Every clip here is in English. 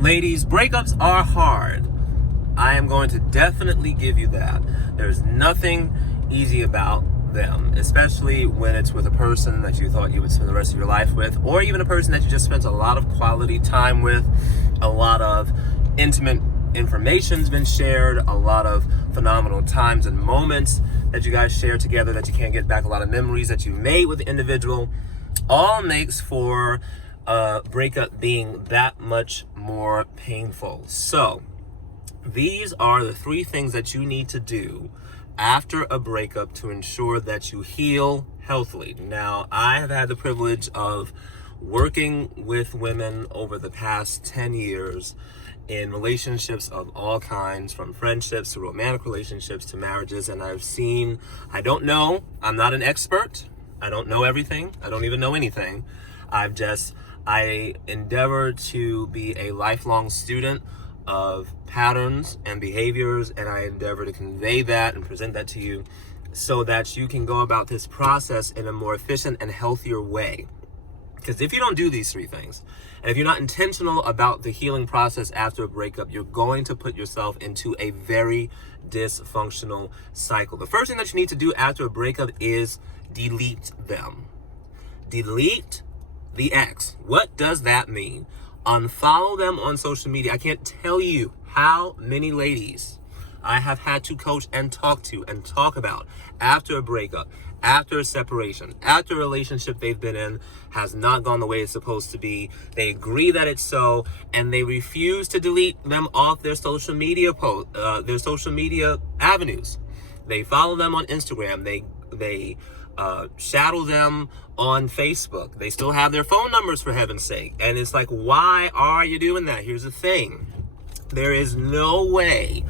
Ladies, breakups are hard. I am going to definitely give you that. There's nothing easy about them, especially when it's with a person that you thought you would spend the rest of your life with, or even a person that you just spent a lot of quality time with. A lot of intimate information's been shared, a lot of phenomenal times and moments that you guys share together that you can't get back, a lot of memories that you made with the individual. All makes for a breakup being that much more painful. So these are the 3 things that you need to do after a breakup to ensure that you heal healthily. Now, I have had the privilege of working with women over the past 10 years in relationships of all kinds, from friendships to romantic relationships to marriages. And I don't know, I'm not an expert. I don't know everything. I don't even know anything. I endeavor to be a lifelong student of patterns and behaviors, and I endeavor to convey that and present that to you so that you can go about this process in a more efficient and healthier way. Because if you don't do these 3 things, and if you're not intentional about the healing process after a breakup, you're going to put yourself into a very dysfunctional cycle. The first thing that you need to do after a breakup is delete them. Delete the ex. What does that mean? Unfollow them on social media. I can't tell you how many ladies I have had to coach and talk about after a breakup, after a separation, after a relationship they've been in has not gone the way it's supposed to be. They agree that it's so, and they refuse to delete them off their social media their social media avenues. They follow them on Instagram. They shadow them on Facebook. They still have their phone numbers, for heaven's sake. And it's like, why are you doing that? Here's the thing. There is no way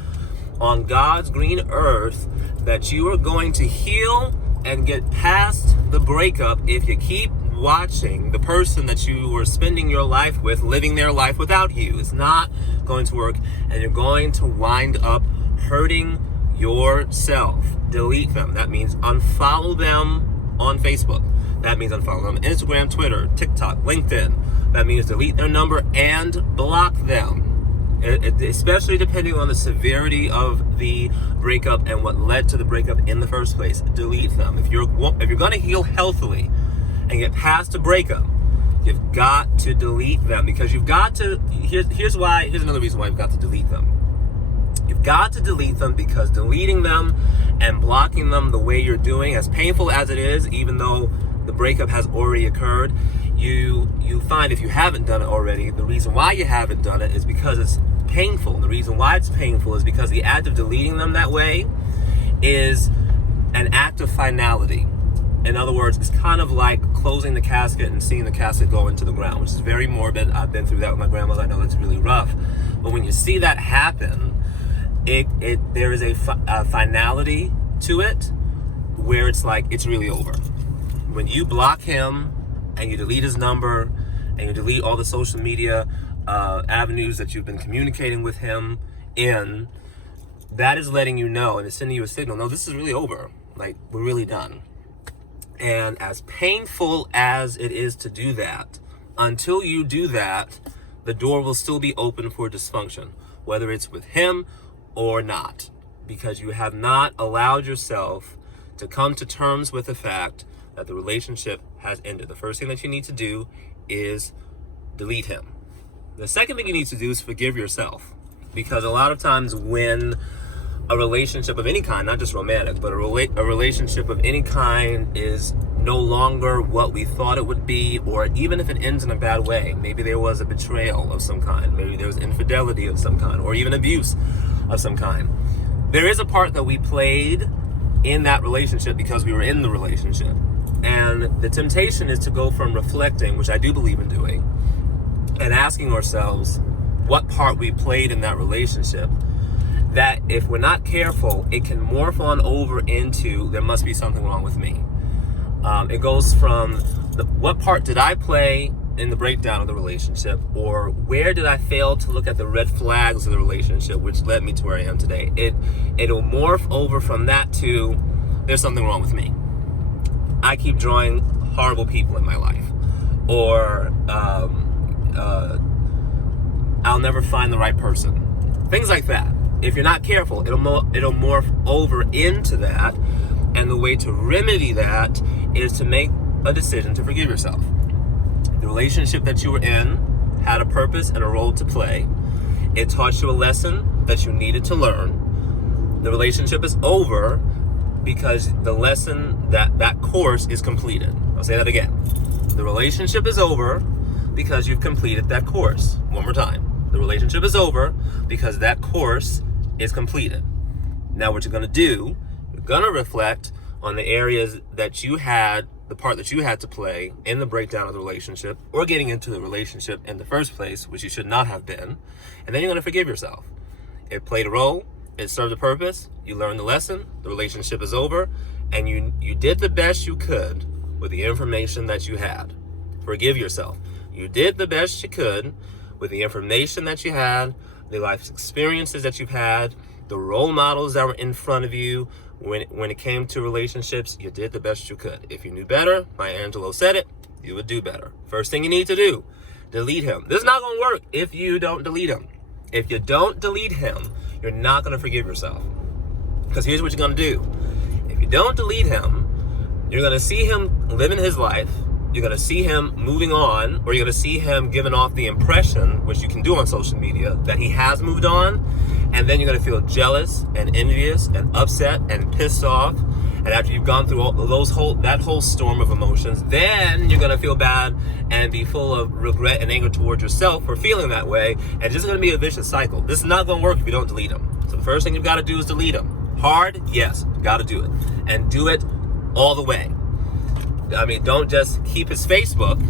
on God's green earth that you are going to heal and get past the breakup if you keep watching the person that you were spending your life with living their life without you. It's not going to work, and you're going to wind up hurting yourself. Delete them. That means unfollow them on Facebook. That means unfollow them on Instagram, Twitter, TikTok, LinkedIn. That means delete their number and block them. Especially depending on the severity of the breakup and what led to the breakup in the first place. Delete them. If you're going to heal healthily and get past a breakup, you've got to delete them, because you've got to. Here's another reason why you've got to delete them. You've got to delete them because deleting them and blocking them the way you're doing, as painful as it is, even though the breakup has already occurred, you find, if you haven't done it already, the reason why you haven't done it is because it's painful. And the reason why it's painful is because the act of deleting them that way is an act of finality. In other words, it's kind of like closing the casket and seeing the casket go into the ground, which is very morbid. I've been through that with my grandmother. I know that's really rough. But when you see that happen, there is a finality to it where it's like it's really over. When you block him and you delete his number and you delete all the social media avenues that you've been communicating with him in, that is letting you know, and it's sending you a signal, no, this is really over. Like, we're really done. And as painful as it is to do that, until you do that, the door will still be open for dysfunction, whether it's with him or not, because you have not allowed yourself to come to terms with the fact that the relationship has ended. The first thing that you need to do is delete him. The second thing you need to do is forgive yourself, because a lot of times when a relationship of any kind, not just romantic, but a relationship of any kind is no longer what we thought it would be, or even if it ends in a bad way, maybe there was a betrayal of some kind, maybe there was infidelity of some kind, or even abuse of some kind. There is a part that we played in that relationship because we were in the relationship. And the temptation is to go from reflecting, which I do believe in doing, and asking ourselves what part we played in that relationship, that if we're not careful, it can morph on over into there must be something wrong with me. It goes from what part did I play in the breakdown of the relationship, or where did I fail to look at the red flags of the relationship, which led me to where I am today. It'll morph over from that to there's something wrong with me. I keep drawing horrible people in my life, or I'll never find the right person. Things like that. If you're not careful, it'll morph over into that. And the way to remedy that is to make a decision to forgive yourself. The relationship that you were in had a purpose and a role to play. It taught you a lesson that you needed to learn. The relationship is over because the lesson, that course is completed. I'll say that again. The relationship is over because you've completed that course. One more time. The relationship is over because that course is completed. Now what you're going to do, you're going to reflect on the areas that you had, the part that you had to play in the breakdown of the relationship or getting into the relationship in the first place, which you should not have been. And then you're going to forgive yourself. It played a role. It served a purpose. You learned the lesson. The relationship is over. And you did the best you could with the information that you had. Forgive yourself. You did the best you could with the information that you had, the life experiences that you've had, the role models that were in front of you. When it came to relationships, you did the best you could. If you knew better, Maya Angelou said it, you would do better. First thing you need to do, delete him. This is not going to work if you don't delete him. If you don't delete him, you're not going to forgive yourself. Because here's what you're going to do. If you don't delete him, you're going to see him living his life. You're going to see him moving on, or you're going to see him giving off the impression, which you can do on social media, that he has moved on. And then you're going to feel jealous and envious and upset and pissed off. And after you've gone through all that whole storm of emotions, then you're going to feel bad and be full of regret and anger towards yourself for feeling that way. And it's just going to be a vicious cycle. This is not going to work if you don't delete him. So the first thing you've got to do is delete him. Hard? Yes. Got to do it. And do it all the way. I mean, don't just keep his Facebook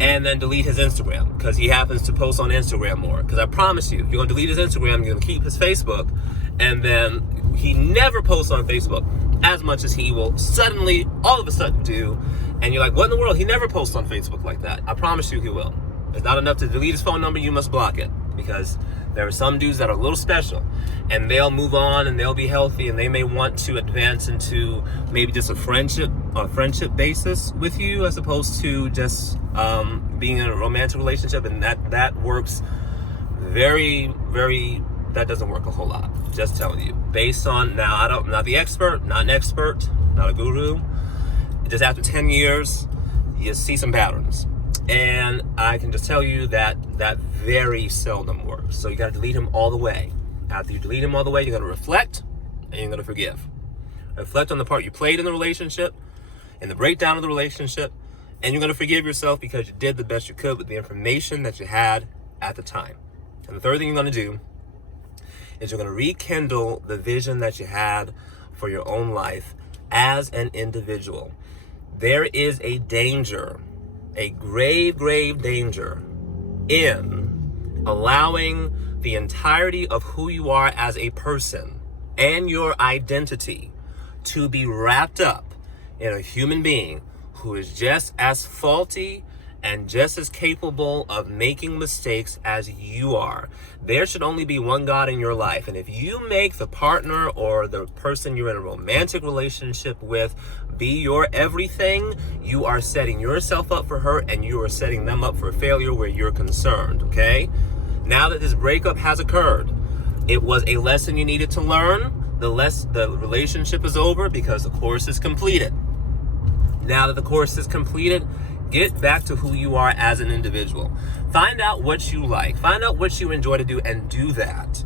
and then delete his Instagram because he happens to post on Instagram more. Because I promise you, you're going to delete his Instagram, you're going to keep his Facebook, and then he never posts on Facebook as much as he will suddenly, all of a sudden do. And you're like, what in the world? He never posts on Facebook like that. I promise you he will. It's not enough to delete his phone number, you must block it. Because there are some dudes that are a little special and they'll move on and they'll be healthy and they may want to advance into maybe just a friendship basis with you as opposed to just being in a romantic relationship, and that works very, very, that doesn't work a whole lot. Just telling you. Based on, now I'm not the expert, not an expert, not a guru. Just after 10 years, you see some patterns. And I can just tell you that very seldom works. So you got to delete him all the way. After you delete him all the way, you're going to reflect and you're going to forgive. Reflect on the part you played in the relationship, in the breakdown of the relationship, and you're going to forgive yourself because you did the best you could with the information that you had at the time. And the third thing you're going to do is you're going to rekindle the vision that you had for your own life as an individual. There is a danger, a grave, grave danger in allowing the entirety of who you are as a person and your identity to be wrapped up in a human being who is just as faulty and just as capable of making mistakes as you are. There should only be one God in your life. And if you make the partner or the person you're in a romantic relationship with be your everything, you are setting yourself up for hurt and you are setting them up for failure where you're concerned, okay? Now that this breakup has occurred, it was a lesson you needed to learn. The relationship is over because the course is completed. Now that the course is completed, get back to who you are as an individual. Find out what you like. Find out what you enjoy to do and do that.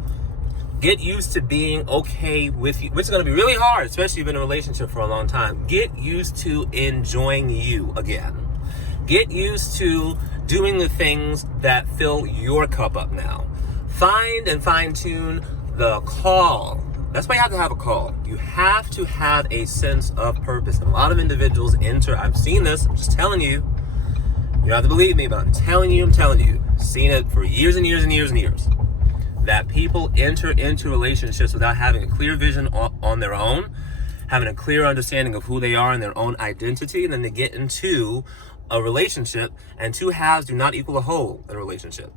Get used to being okay with you, which is going to be really hard, especially if you've been in a relationship for a long time. Get used to enjoying you again. Get used to doing the things that fill your cup up now. Find and fine-tune the call. That's why you have to have a call. You have to have a sense of purpose. And a lot of individuals enter, I've seen this, I'm just telling you. You don't have to believe me, but I'm telling you. Seen it for years and years and years and years. That people enter into relationships without having a clear vision on their own, having a clear understanding of who they are and their own identity, and then they get into a relationship, and two halves do not equal a whole in a relationship.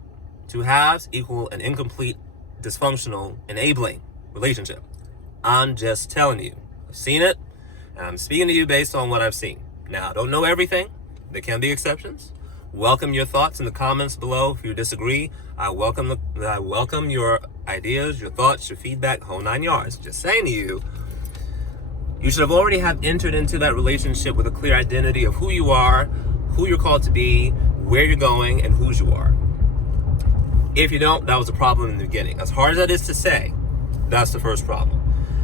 Two halves equal an incomplete, dysfunctional, enabling relationship. I'm just telling you. I've seen it, and I'm speaking to you based on what I've seen. Now, I don't know everything. There can be exceptions. Welcome your thoughts in the comments below. If you disagree, I welcome your ideas, your thoughts, your feedback, whole 9 yards. Just saying to you, you should have already have entered into that relationship with a clear identity of who you are, who you're called to be, where you're going, and whose you are. If you don't, that was a problem in the beginning. As hard as that is to say, that's the first problem.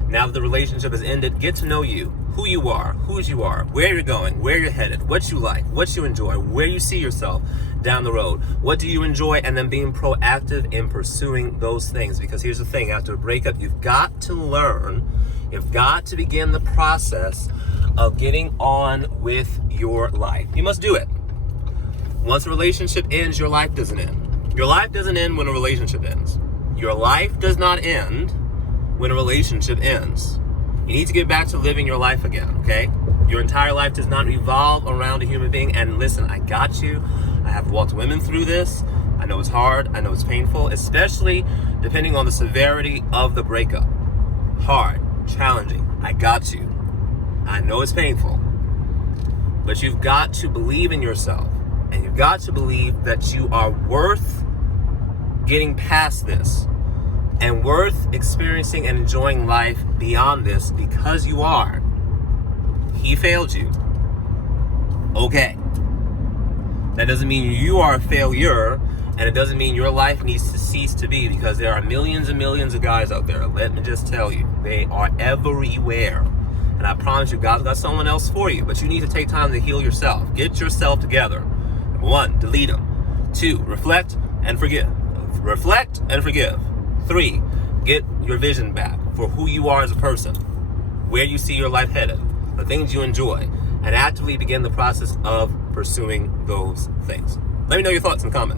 Now that the relationship has ended, get to know you, who you are, whose you are, where you're going, where you're headed, what you like, what you enjoy, where you see yourself down the road. What do you enjoy? And then being proactive in pursuing those things. Because here's the thing, after a breakup, you've got to learn, you've got to begin the process of getting on with your life. You must do it. Once a relationship ends, your life doesn't end. Your life doesn't end when a relationship ends. Your life does not end when a relationship ends. You need to get back to living your life again, okay? Your entire life does not revolve around a human being. And listen, I got you. I have walked women through this. I know it's hard. I know it's painful, especially depending on the severity of the breakup. Hard, challenging. I got you. I know it's painful. But you've got to believe in yourself. And you've got to believe that you are worth getting past this and worth experiencing and enjoying life beyond this, because you are. He failed you. Okay. That doesn't mean you are a failure, and it doesn't mean your life needs to cease to be, because there are millions and millions of guys out there. Let me just tell you, they are everywhere. And I promise you, God's got someone else for you, but you need to take time to heal yourself. Get yourself together. Number 1, delete them. 2, reflect and forgive. Reflect and forgive. 3, get your vision back for who you are as a person, where you see your life headed, the things you enjoy, and actively begin the process of pursuing those things. Let me know your thoughts in the comments.